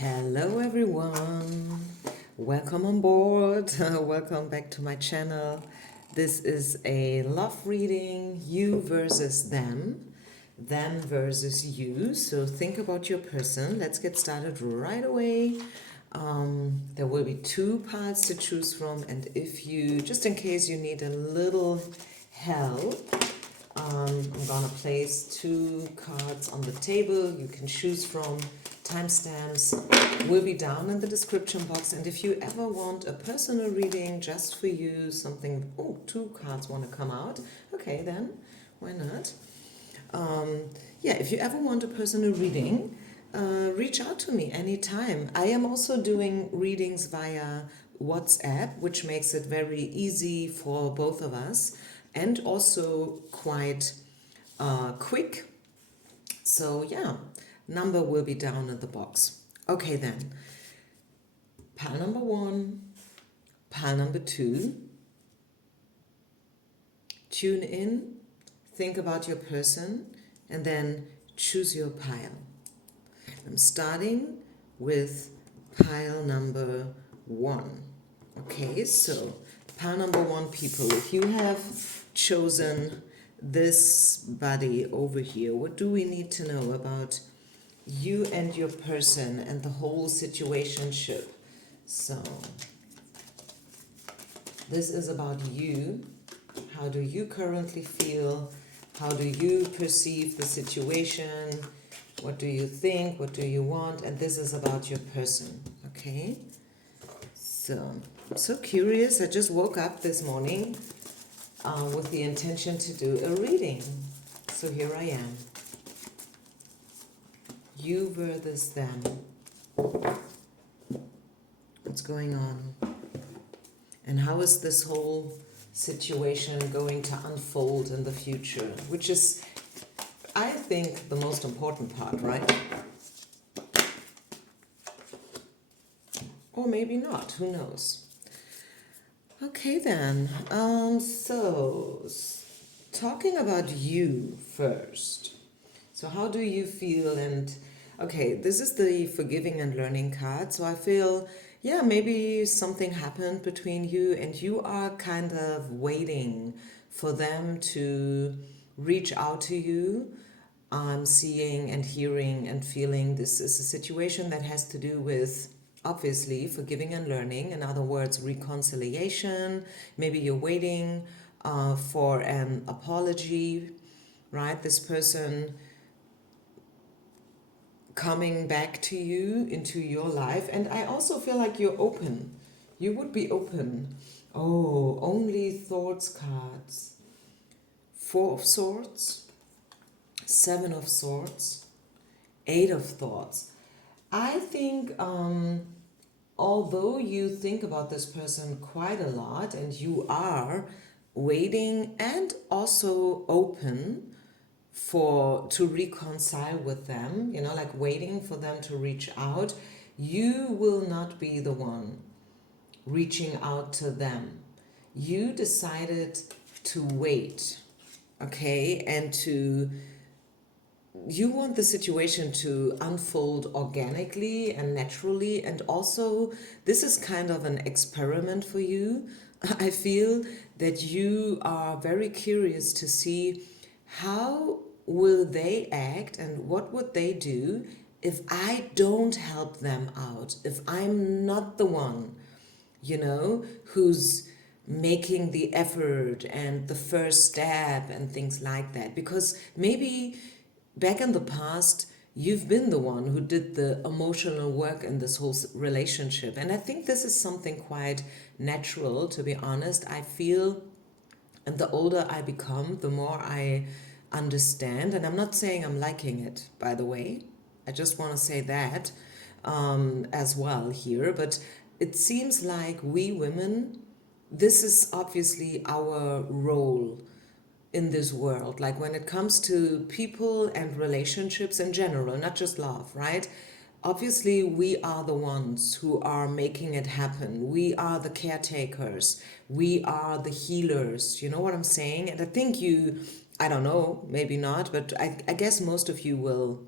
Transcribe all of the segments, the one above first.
Hello everyone, welcome on board, welcome back to my channel. This is a love reading, you versus them versus you. So think about your person. Let's get started right away. There will be two parts to choose from, and if you, just in case you need a little help, I'm gonna place two cards on the table. You can choose from. Timestamps will be down in the description box. And if you ever want a personal reading just for you, something, oh, two cards want to come out. Okay, then why not? Yeah, if you ever want a personal reading, reach out to me anytime. I am also doing readings via WhatsApp, which makes it very easy for both of us and also quite quick. So yeah, number will be down in the box. Okay then, pile number one, pile number two. Tune in, think about your person, and then choose your pile. I'm starting with pile number one. Okay, so pile number one, people, if you have chosen this body over here, what do we need to know about you and your person and the whole situationship? So this is about you. How do you currently feel? How do you perceive the situation? What do you think? What do you want? And this is about your person, okay? So I'm so curious. I just woke up this morning with the intention to do a reading. So here I am. You versus them. What's going on? And how is this whole situation going to unfold in the future? Which is, I think, the most important part, right? Or maybe not, who knows? Okay then, talking about you first. So how do you feel? And okay, this is the forgiving and learning card. So I feel, yeah, maybe something happened between you and you are kind of waiting for them to reach out to you. I'm seeing and hearing and feeling this is a situation that has to do with, obviously, forgiving and learning. In other words, reconciliation. Maybe you're waiting for an apology, right? This person coming back to you into your life. And I also feel like you're open. You would be open. Oh, only thoughts cards. Four of Swords, Seven of Swords, Eight of Thoughts. I think although you think about this person quite a lot and you are waiting and also open to reconcile with them, like waiting for them to reach out, you will not be the one reaching out to them. You decided to wait, okay, and you want the situation to unfold organically and naturally, and also this is kind of an experiment for you. I feel that you are very curious to see how will they act and what would they do if I don't help them out, if I'm not the one, who's making the effort and the first step and things like that. Because maybe back in the past, you've been the one who did the emotional work in this whole relationship. And I think this is something quite natural, to be honest. I feel, and the older I become, the more I understand. And I'm not saying I'm liking it, by the way. I just want to say that as well here. But it seems like we women, this is obviously our role in this world, like when it comes to people and relationships in general, not just love, right? Obviously, we are the ones who are making it happen. We are the caretakers. We are the healers. You know what I'm saying? And I think I don't know, maybe not, but I guess most of you will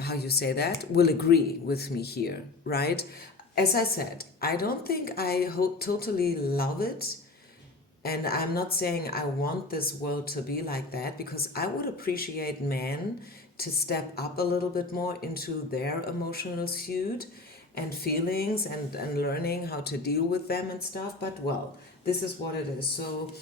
how you say that, will agree with me here, right? As I said, I don't think I totally love it. And I'm not saying I want this world to be like that, because I would appreciate men to step up a little bit more into their emotional suit and feelings, and learning how to deal with them and stuff. But well, this is what it is. So,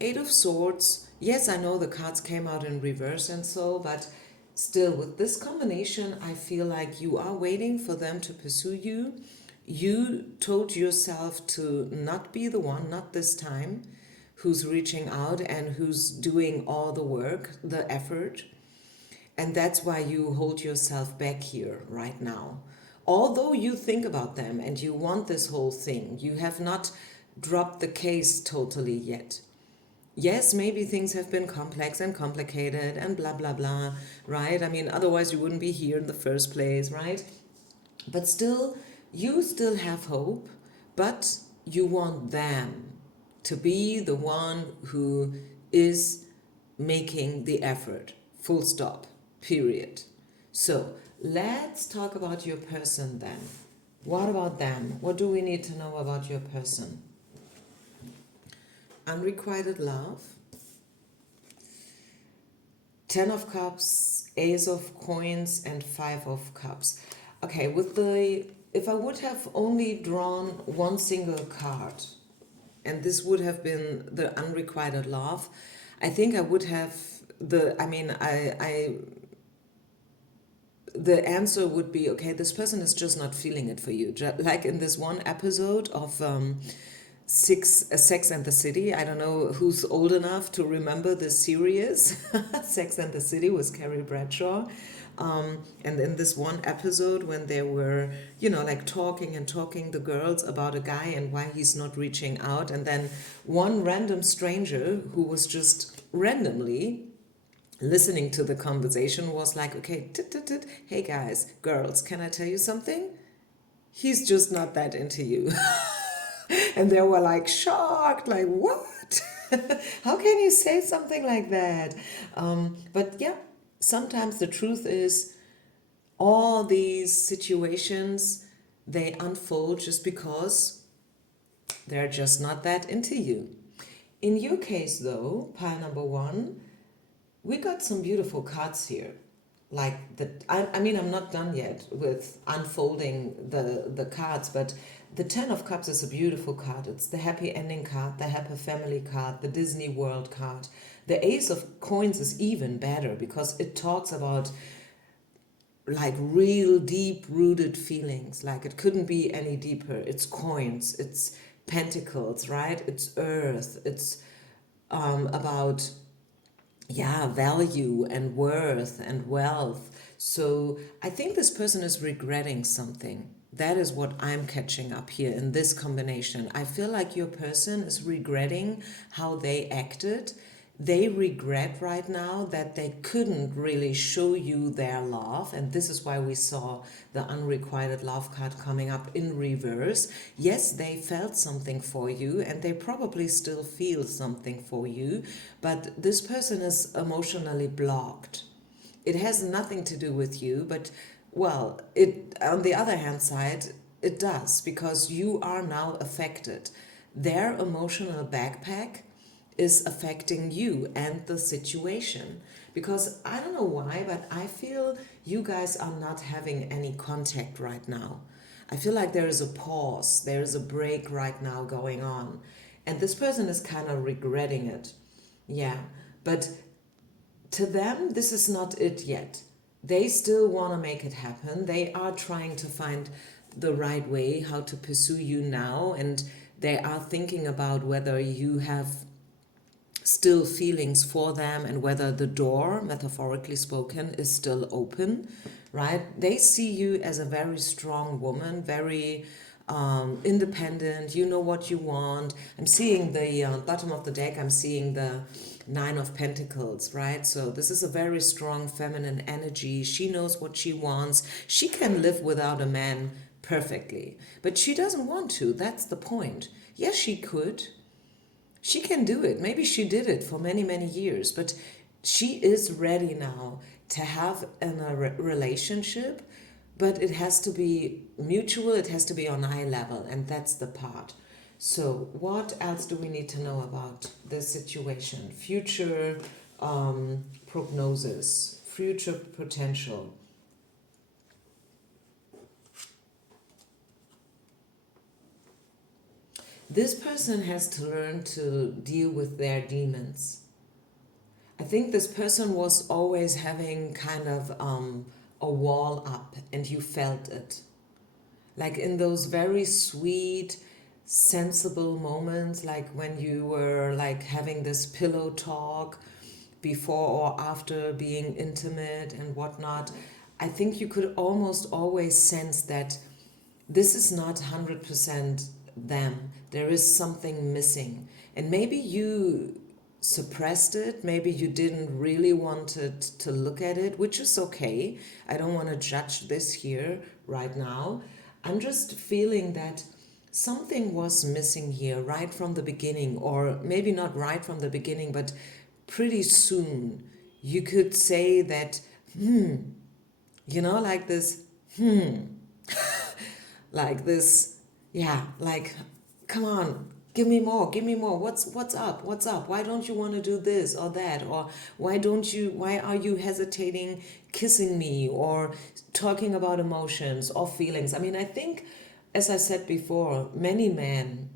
Eight of Swords, yes, I know the cards came out in reverse and so, but still, with this combination, I feel like you are waiting for them to pursue you. You told yourself to not be the one, not this time, who's reaching out and who's doing all the work, the effort. And that's why you hold yourself back here right now. Although you think about them and you want this whole thing, you have not dropped the case totally yet. Yes, maybe things have been complex and complicated and blah, blah, blah, right? I mean, otherwise you wouldn't be here in the first place, right? But still, you still have hope, but you want them to be the one who is making the effort. Full stop. Period. So let's talk about your person then. What about them? What do we need to know about your person? Unrequited love. Ten of Cups, Ace of Coins, and Five of Cups. Okay, if I would have only drawn one single card, and this would have been the unrequited love, I think I would have the answer would be, okay, this person is just not feeling it for you. Like in this one episode of Sex and the City. I don't know who's old enough to remember this series. Sex and the City with Carrie Bradshaw. And in this one episode, when they were, like talking, the girls, about a guy and why he's not reaching out, and then one random stranger who was just randomly listening to the conversation was like, okay, hey guys, girls, can I tell you something? He's just not that into you. And they were like shocked, like, what? How can you say something like that? But yeah, sometimes the truth is, all these situations, they unfold just because they're just not that into you. In your case though, pile number one, we got some beautiful cards here. Like I'm not done yet with unfolding the cards, but the Ten of Cups is a beautiful card. It's the happy ending card, the happy family card, the Disney World card. The Ace of Coins is even better because it talks about like real deep rooted feelings. Like it couldn't be any deeper. It's coins, it's pentacles, right? It's earth, it's about value and worth and wealth. So I think this person is regretting something. That is what I'm catching up here in this combination. I feel like your person is regretting how they acted. They regret right now that they couldn't really show you their love. And this is why we saw the unrequited love card coming up in reverse. Yes, they felt something for you and they probably still feel something for you. But this person is emotionally blocked. It has nothing to do with you, but well, it on the other hand side, it does, because you are now affected. Their emotional backpack is affecting you and the situation. Because I don't know why, but I feel you guys are not having any contact right now. I feel like there is a pause, there is a break right now going on. And this person is kind of regretting it. Yeah, but to them, this is not it yet. They still want to make it happen. They are trying to find the right way how to pursue you now, and they are thinking about whether you have still feelings for them and whether the door, metaphorically spoken, is still open, right? They see you as a very strong woman, very independent. You know what you want. I'm seeing the bottom of the deck, I'm seeing the Nine of Pentacles, right? So this is a very strong feminine energy. She knows what she wants. She can live without a man perfectly, but she doesn't want to. That's the point. Yes, she could. She can do it. Maybe she did it for many, many years, but she is ready now to have in a relationship, but it has to be mutual, it has to be on eye level, and that's the part. So what else do we need to know about this situation? Future prognosis, future potential. This person has to learn to deal with their demons. I think this person was always having kind of a wall up, and you felt it. Like in those very sweet, sensible moments, like when you were like having this pillow talk before or after being intimate and whatnot. I think you could almost always sense that this is not 100% them. There is something missing. And maybe you suppressed it, maybe you didn't really want it to look at it, which is okay. I don't want to judge this here right now. I'm just feeling that something was missing here right from the beginning, or maybe not right from the beginning, but pretty soon. You could say that, like this, like this, yeah, like, come on, give me more, what's up, why don't you want to do this or that, or why are you hesitating kissing me, or talking about emotions or feelings. I mean, I think, as I said before, many men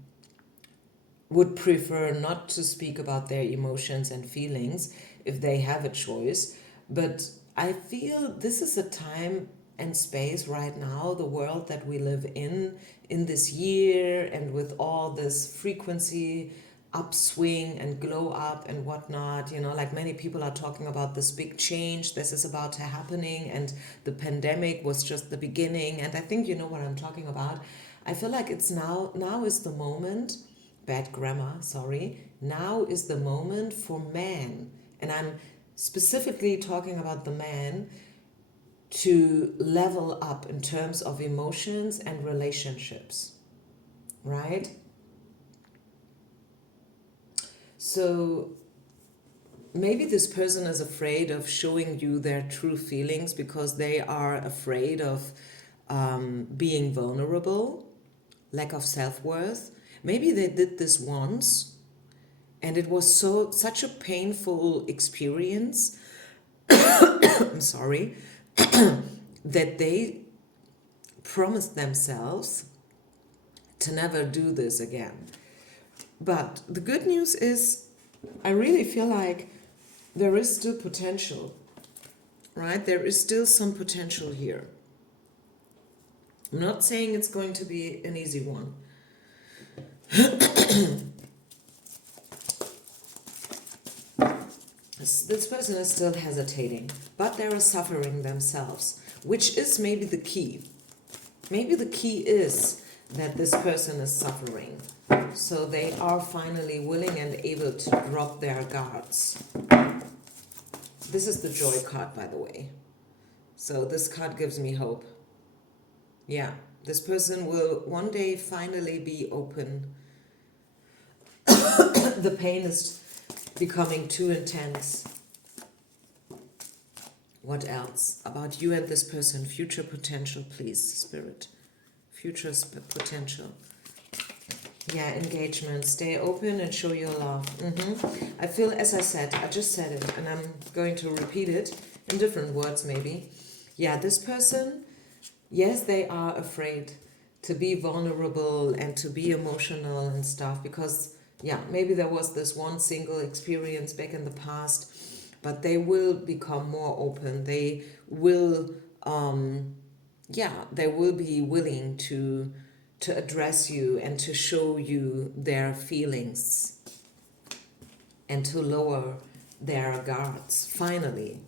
would prefer not to speak about their emotions and feelings if they have a choice, but I feel this is a time and space right now, the world that we live in this year, and with all this frequency upswing and glow up and whatnot, like many people are talking about this big change, this is about to happening, and the pandemic was just the beginning, and I think you know what I'm talking about. I feel like it's now is the moment, bad grammar, sorry, now is the moment for man, and I'm specifically talking about the man, to level up in terms of emotions and relationships, right? So maybe this person is afraid of showing you their true feelings because they are afraid of being vulnerable, lack of self-worth. Maybe they did this once and it was such a painful experience I'm sorry that they promised themselves to never do this again. But the good news is, I really feel like there is still potential, right? There is still some potential here. I'm not saying it's going to be an easy one. This person is still hesitating, but they are suffering themselves, which is maybe the key. Maybe the key is that this person is suffering. So they are finally willing and able to drop their guards. This is the joy card, by the way. So this card gives me hope. Yeah, this person will one day finally be open. The pain is becoming too intense. What else about you and this person? Future potential, please, Spirit. Future potential. Yeah, engagement. Stay open and show your love. I feel, as I said, I just said it, and I'm going to repeat it in different words maybe. Yeah, this person, yes, they are afraid to be vulnerable and to be emotional and stuff because, yeah, maybe there was this one single experience back in the past, but they will become more open. They will, they will be willing to address you and to show you their feelings and to lower their guards. Finally.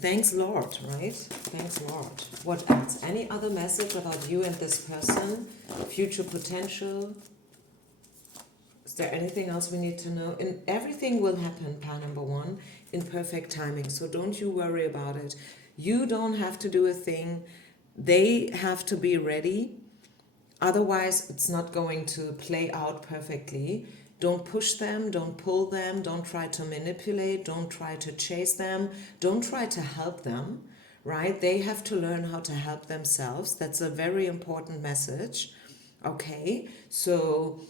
Thanks, Lord, right? Thanks, Lord. What else? Any other message about you and this person? Future potential? Is there anything else we need to know? And everything will happen, pile number one, in perfect timing. So don't you worry about it. You don't have to do a thing. They have to be ready. Otherwise, it's not going to play out perfectly. Don't push them, don't pull them, don't try to manipulate, don't try to chase them, don't try to help them, right? They have to learn how to help themselves. That's a very important message. Okay, so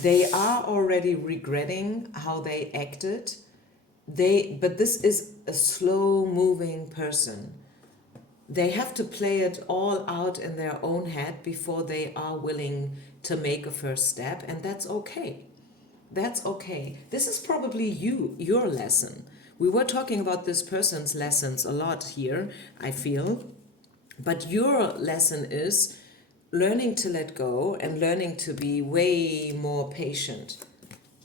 they are already regretting how they acted. But this is a slow moving person. They have to play it all out in their own head before they are willing to make a first step, and that's okay. That's okay. This is probably your lesson. We were talking about this person's lessons a lot here, I feel. But your lesson is learning to let go and learning to be way more patient.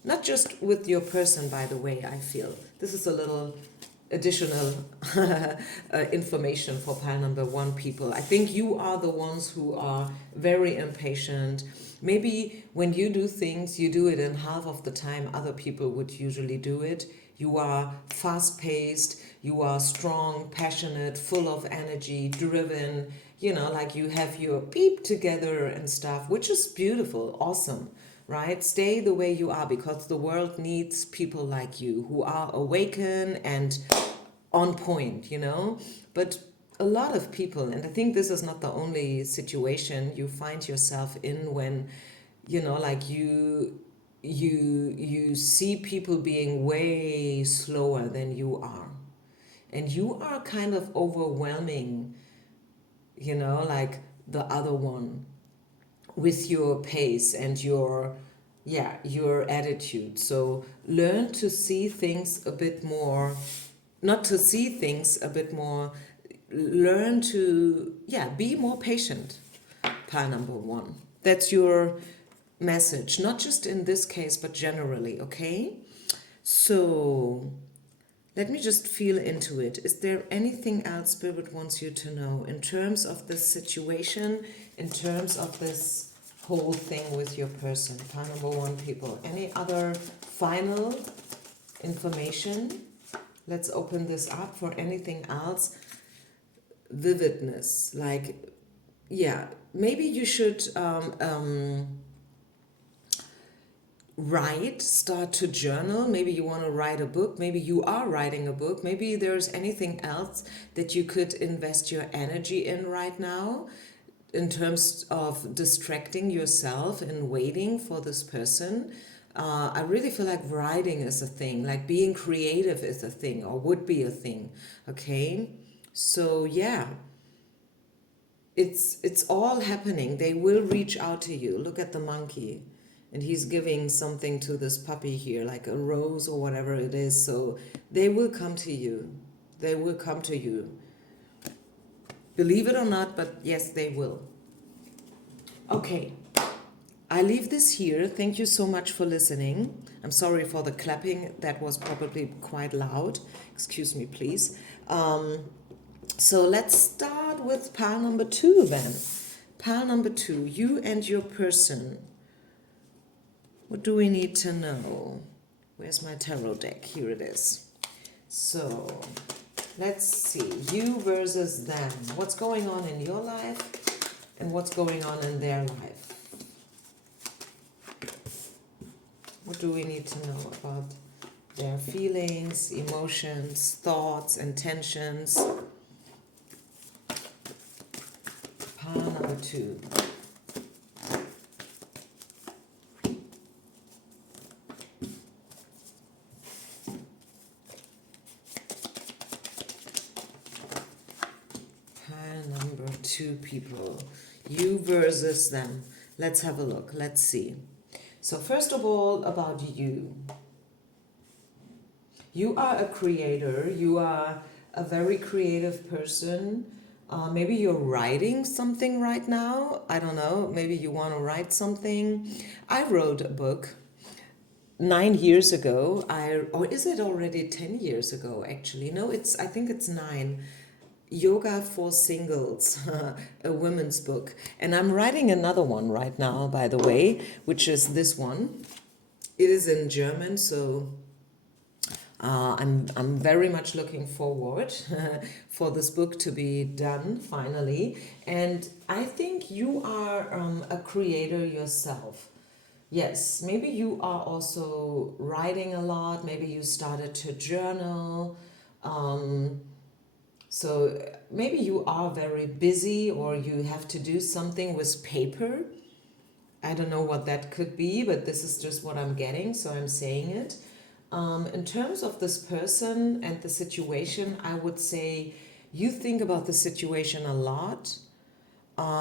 Not just with your person, by the way, I feel. This is a little additional information for pile number 1 people. I think you are the ones who are very impatient. Maybe when you do things, you do it in half of the time other people would usually do it. You are fast-paced, you are strong, passionate, full of energy, driven, like you have your beep together and stuff, which is beautiful, awesome, right? Stay the way you are, because the world needs people like you who are awakened and on point, But a lot of people, and I think this is not the only situation you find yourself in when, like you see people being way slower than you are. And you are kind of overwhelming, like the other one with your pace and your attitude. So learn to see things a bit more, not to see things a bit more, learn to, be more patient. Pile number 1. That's your message, not just in this case, but generally, okay? So let me just feel into it. Is there anything else Spirit wants you to know in terms of this situation, in terms of this whole thing with your person? Pile number 1 people. Any other final information? Let's open this up for anything else. Vividness, like, maybe you should start to journal. Maybe you want to write a book. Maybe you are writing a book. Maybe there's anything else that you could invest your energy in right now in terms of distracting yourself and waiting for this person. I really feel like writing is a thing, like being creative is a thing, or would be a thing, okay? So it's all happening. They will reach out to you. Look at the monkey. And he's giving something to this puppy here, like a rose or whatever it is. So they will come to you. They will come to you. Believe it or not, but yes, they will. Okay, I leave this here. Thank you so much for listening. I'm sorry for the clapping. That was probably quite loud. Excuse me, please. So let's start with pile number 2 then. Pile number 2, you and your person. What do we need to know? Where's my tarot deck? Here it is. So let's see. You versus them. What's going on in your life and what's going on in their life? What do we need to know about their feelings, emotions, thoughts, intentions? Pile number 2. Number 2 people, you versus them. Let's have a look. Let's see. So first of all, about you. You are a creator. You are a very creative person. Maybe you're writing something right now. I don't know. Maybe you want to write something. I wrote a book 9 years ago. Or is it already 10 years ago, actually? No, I think it's 9. Yoga for Singles, a women's book. And I'm writing another one right now, by the way, which is this one. It is in German, so I'm very much looking forward for this book to be done finally. And I think you are a creator yourself. Yes, maybe you are also writing a lot. Maybe you started to journal. Um, so maybe you are very busy or you have to do something with paper. I don't know what that could be, but this is just what I'm getting, so I'm saying it. In terms of this person and the situation, I would say you think about the situation a lot.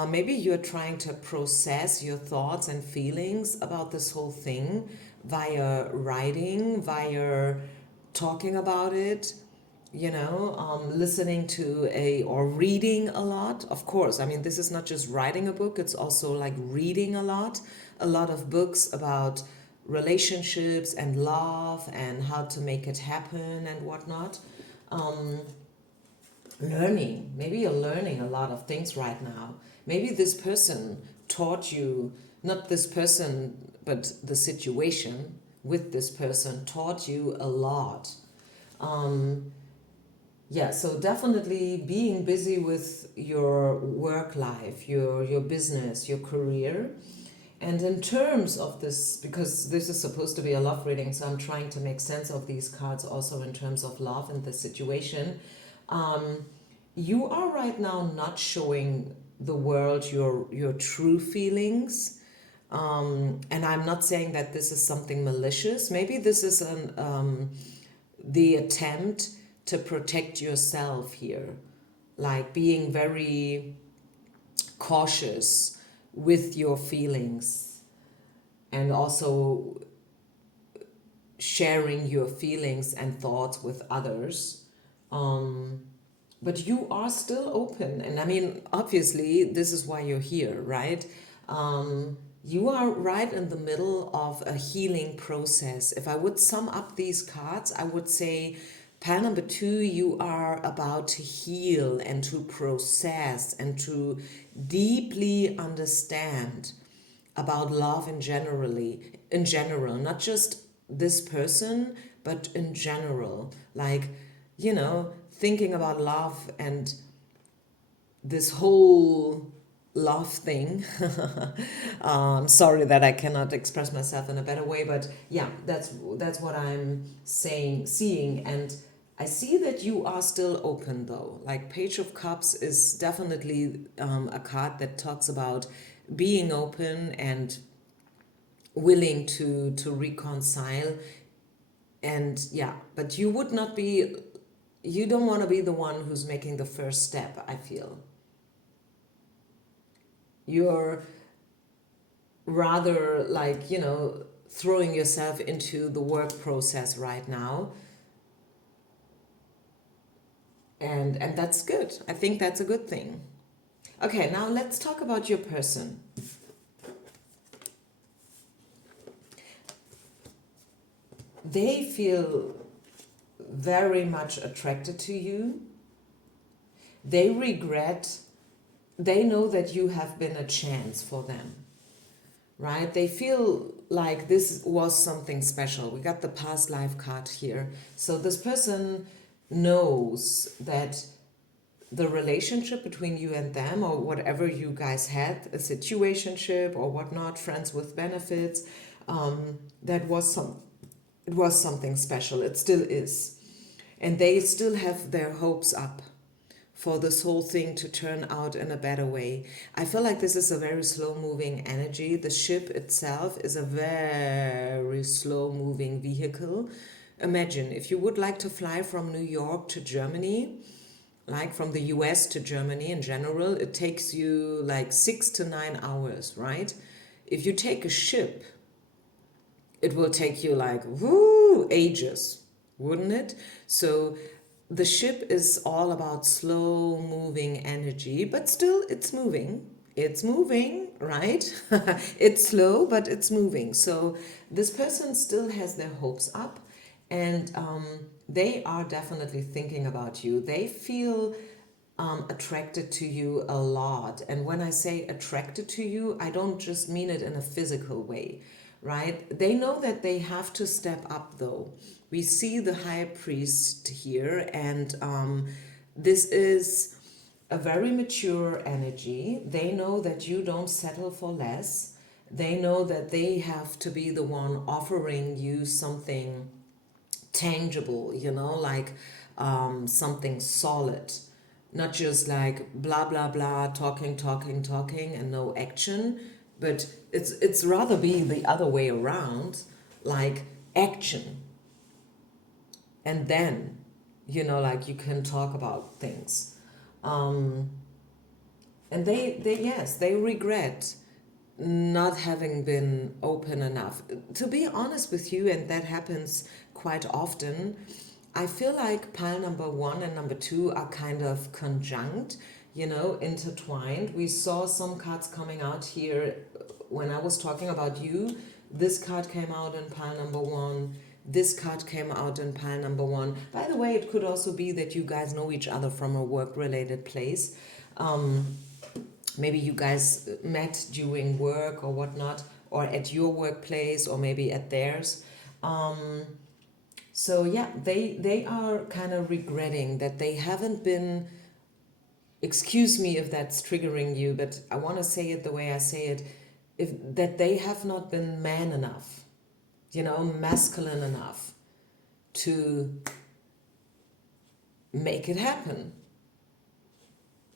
Maybe you're trying to process your thoughts and feelings about this whole thing via writing, via talking about it, listening to or reading a lot. Of course, I mean, this is not just writing a book, it's also like reading a lot of books about relationships and love and how to make it happen and whatnot. Um, Learning, maybe you're learning a lot of things right now. Maybe this person taught you, not this person, but the situation with this person taught you a lot. Um, yeah, so definitely being busy with your work life, your business, your career. And in terms of this, because this is supposed to be a love reading, so I'm trying to make sense of these cards also in terms of love and the situation. Um, you are right now not showing the world your true feelings. And I'm not saying that this is something malicious. Maybe this is the attempt to protect yourself here, like being very cautious with your feelings and also sharing your feelings and thoughts with others. Um, but you are still open. And I mean, obviously, this is why you're here, right? You are right in the middle of a healing process. If I would sum up these cards, I would say pile number 2, you are about to heal and to process and to deeply understand about love in general, not just this person, but in general. Like, thinking about love and this whole love thing. Sorry that I cannot express myself in a better way, but yeah, that's what I'm seeing. And I see that you are still open though. Like Page of Cups is definitely a card that talks about being open and willing to reconcile. And yeah, but you don't want to be the one who's making the first step. I feel you're rather like, throwing yourself into the work process right now. And that's good. I think that's a good thing. Okay, now let's talk about your person. They feel very much attracted to you. They regret, they know that you have been a chance for them, right? They feel like this was something special. We got the past life card here. So this person knows that the relationship between you and them, or whatever you guys had, a situationship or whatnot, friends with benefits, that was it was something special. It still is. And they still have their hopes up for this whole thing to turn out in a better way. I feel like this is a very slow moving energy. The ship itself is a very slow moving vehicle. Imagine if you would like to fly from New York to Germany, like from the US to Germany in general, it takes you like 6 to 9 hours, right? If you take a ship, it will take you like, ages, wouldn't it? So the ship is all about slow moving energy, but still it's moving. It's moving, right? It's slow, but it's moving. So this person still has their hopes up, and they are definitely thinking about you. They feel attracted to you a lot. And when I say attracted to you, I don't just mean it in a physical way, right? They know that they have to step up though. We see the high priest here, and this is a very mature energy. They know that you don't settle for less. They know that they have to be the one offering you something tangible, like something solid, not just like blah blah blah, talking and no action, but it's rather be the other way around, like action, and then like you can talk about things. um and they yes, they regret not having been open enough. To be honest with you, and that happens quite often, I feel like pile number one and number two are kind of conjunct, intertwined. We saw some cards coming out here when I was talking about you. This card came out in pile number one. This card came out in pile number one. By the way, it could also be that you guys know each other from a work-related place. Maybe you guys met during work or whatnot, or at your workplace, or maybe at theirs. So yeah, they are kind of regretting that they haven't been, excuse me if that's triggering you, but I want to say it the way I say it, if that they have not been man enough, masculine enough to make it happen.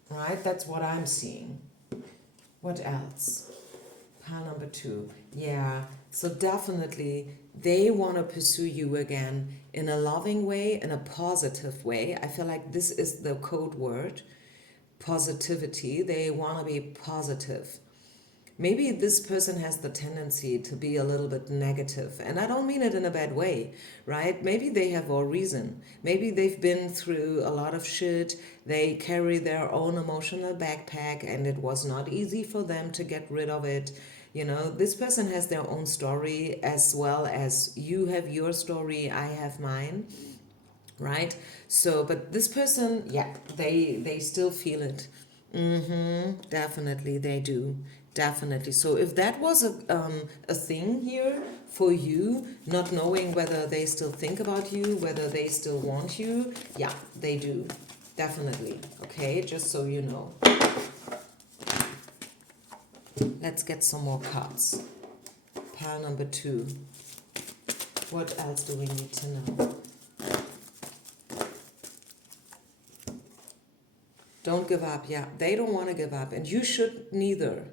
Right? That's what I'm seeing. What else? Pile number two. Yeah, so definitely they want to pursue you again in a loving way, in a positive way. I feel like this is the code word, positivity. They want to be positive. Maybe this person has the tendency to be a little bit negative, and I don't mean it in a bad way, right? Maybe they have all reason. Maybe they've been through a lot of shit. They carry their own emotional backpack, and it was not easy for them to get rid of it. This person has their own story, as well as you have your story, I have mine, right? So, but this person, yeah, they still feel it. Definitely they do. Definitely. So if that was a thing here for you, not knowing whether they still think about you, whether they still want you, yeah, they do. Definitely. Okay, just so you know. Let's get some more cards. Pile number two. What else do we need to know? Don't give up. Yeah, they don't want to give up, and you should neither.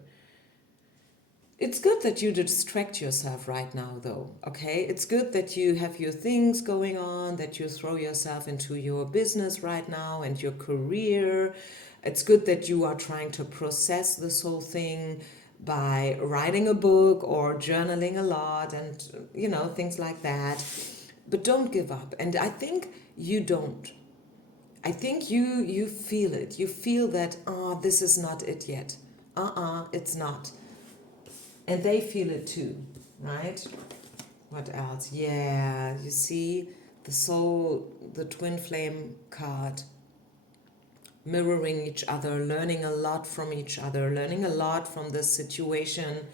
It's good that you distract yourself right now, though, okay? It's good that you have your things going on, that you throw yourself into your business right now and your career. It's good that you are trying to process this whole thing by writing a book or journaling a lot and, things like that. But don't give up. And I think you don't. I think you feel it. You feel that, this is not it yet. It's not. And they feel it too, right? What else? Yeah, you see the soul, the twin flame card, mirroring each other, learning a lot from each other, learning a lot from this situation.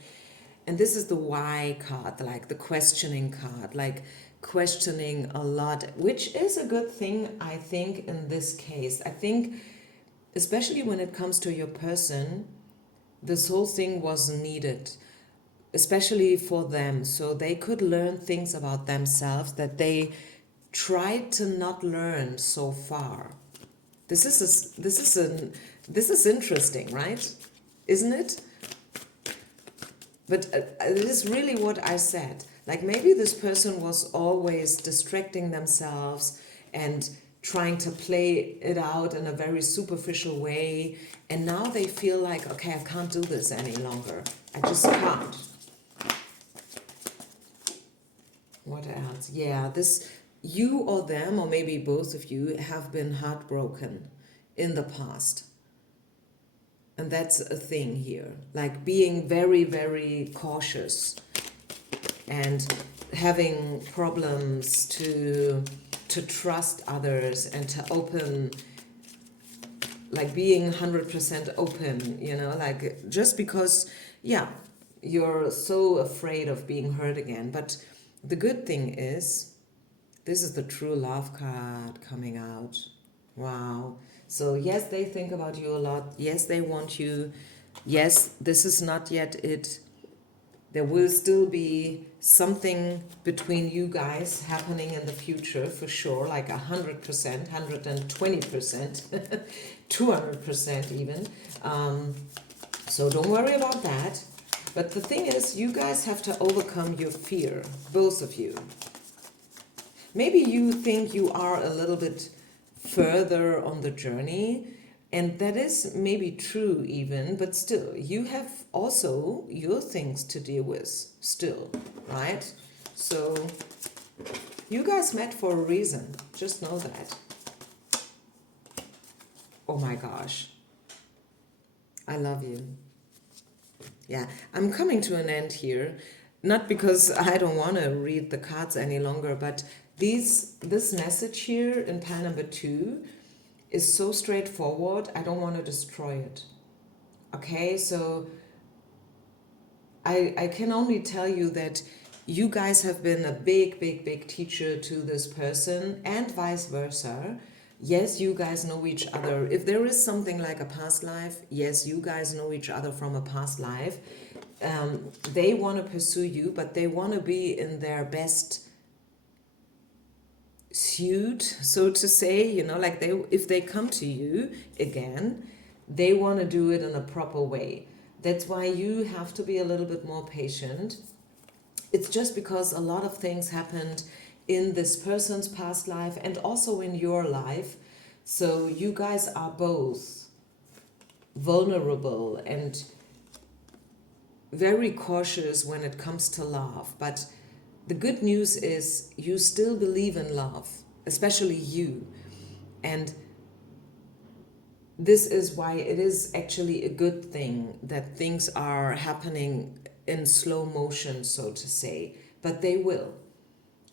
And this is the why card, like the questioning card, like questioning a lot, which is a good thing, I think, in this case. I think, especially when it comes to your person, this whole thing was needed, especially for them, so they could learn things about themselves that they tried to not learn so far. This is interesting, right? Isn't it? But it is really what I said. Like maybe this person was always distracting themselves and trying to play it out in a very superficial way, and now they feel like, okay, I can't do this any longer. I just can't. What else? Yeah, this, you or them, or maybe both of you, have been heartbroken in the past. And that's a thing here. Like being very, very cautious and having problems to trust others and to open, like being 100% open, like just because, yeah, you're so afraid of being hurt again. But the good thing is, this is the true love card coming out. Wow. So yes, they think about you a lot. Yes, they want you. Yes, this is not yet it. There will still be something between you guys happening in the future for sure, like 100%, 120%, 200% even. So don't worry about that. But the thing is, you guys have to overcome your fear, both of you. Maybe you think you are a little bit further on the journey, and that is maybe true even, but still, you have also your things to deal with still, right? So you guys met for a reason, just know that. Oh my gosh, I love you. Yeah, I'm coming to an end here, not because I don't want to read the cards any longer, but this message here in pile number 2 is so straightforward, I don't want to destroy it. Okay, so I can only tell you that you guys have been a big, big, big teacher to this person, and vice versa. Yes, you guys know each other. If there is something like a past life, yes, you guys know each other from a past life. They want to pursue you, but they want to be in their best suit, so to say, you know, like if they come to you again, they want to do it in a proper way. That's why you have to be a little bit more patient. It's just because a lot of things happened in this person's past life and also in your life. So you guys are both vulnerable and very cautious when it comes to love. But the good news is you still believe in love, especially you. And this is why it is actually a good thing that things are happening in slow motion, so to say. But they will.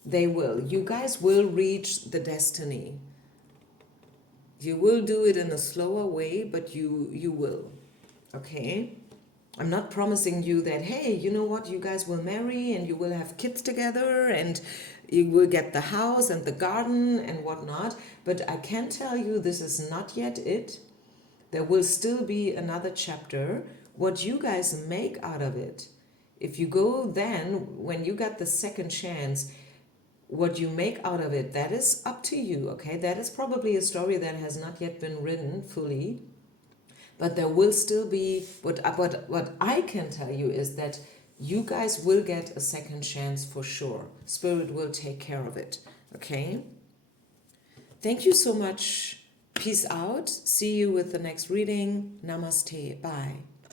They will. You guys will reach the destiny. You will do it in a slower way, but you will. Okay? I'm not promising you that, hey, you know what, you guys will marry and you will have kids together and you will get the house and the garden and whatnot. But I can tell you this is not yet it. There will still be another chapter. What you guys make out of it, if you go then, when you got the second chance, what you make out of it, that is up to you, okay? That is probably a story that has not yet been written fully. But there will still be, what I can tell you is that you guys will get a second chance for sure. Spirit will take care of it, okay? Thank you so much. Peace out. See you with the next reading. Namaste. Bye.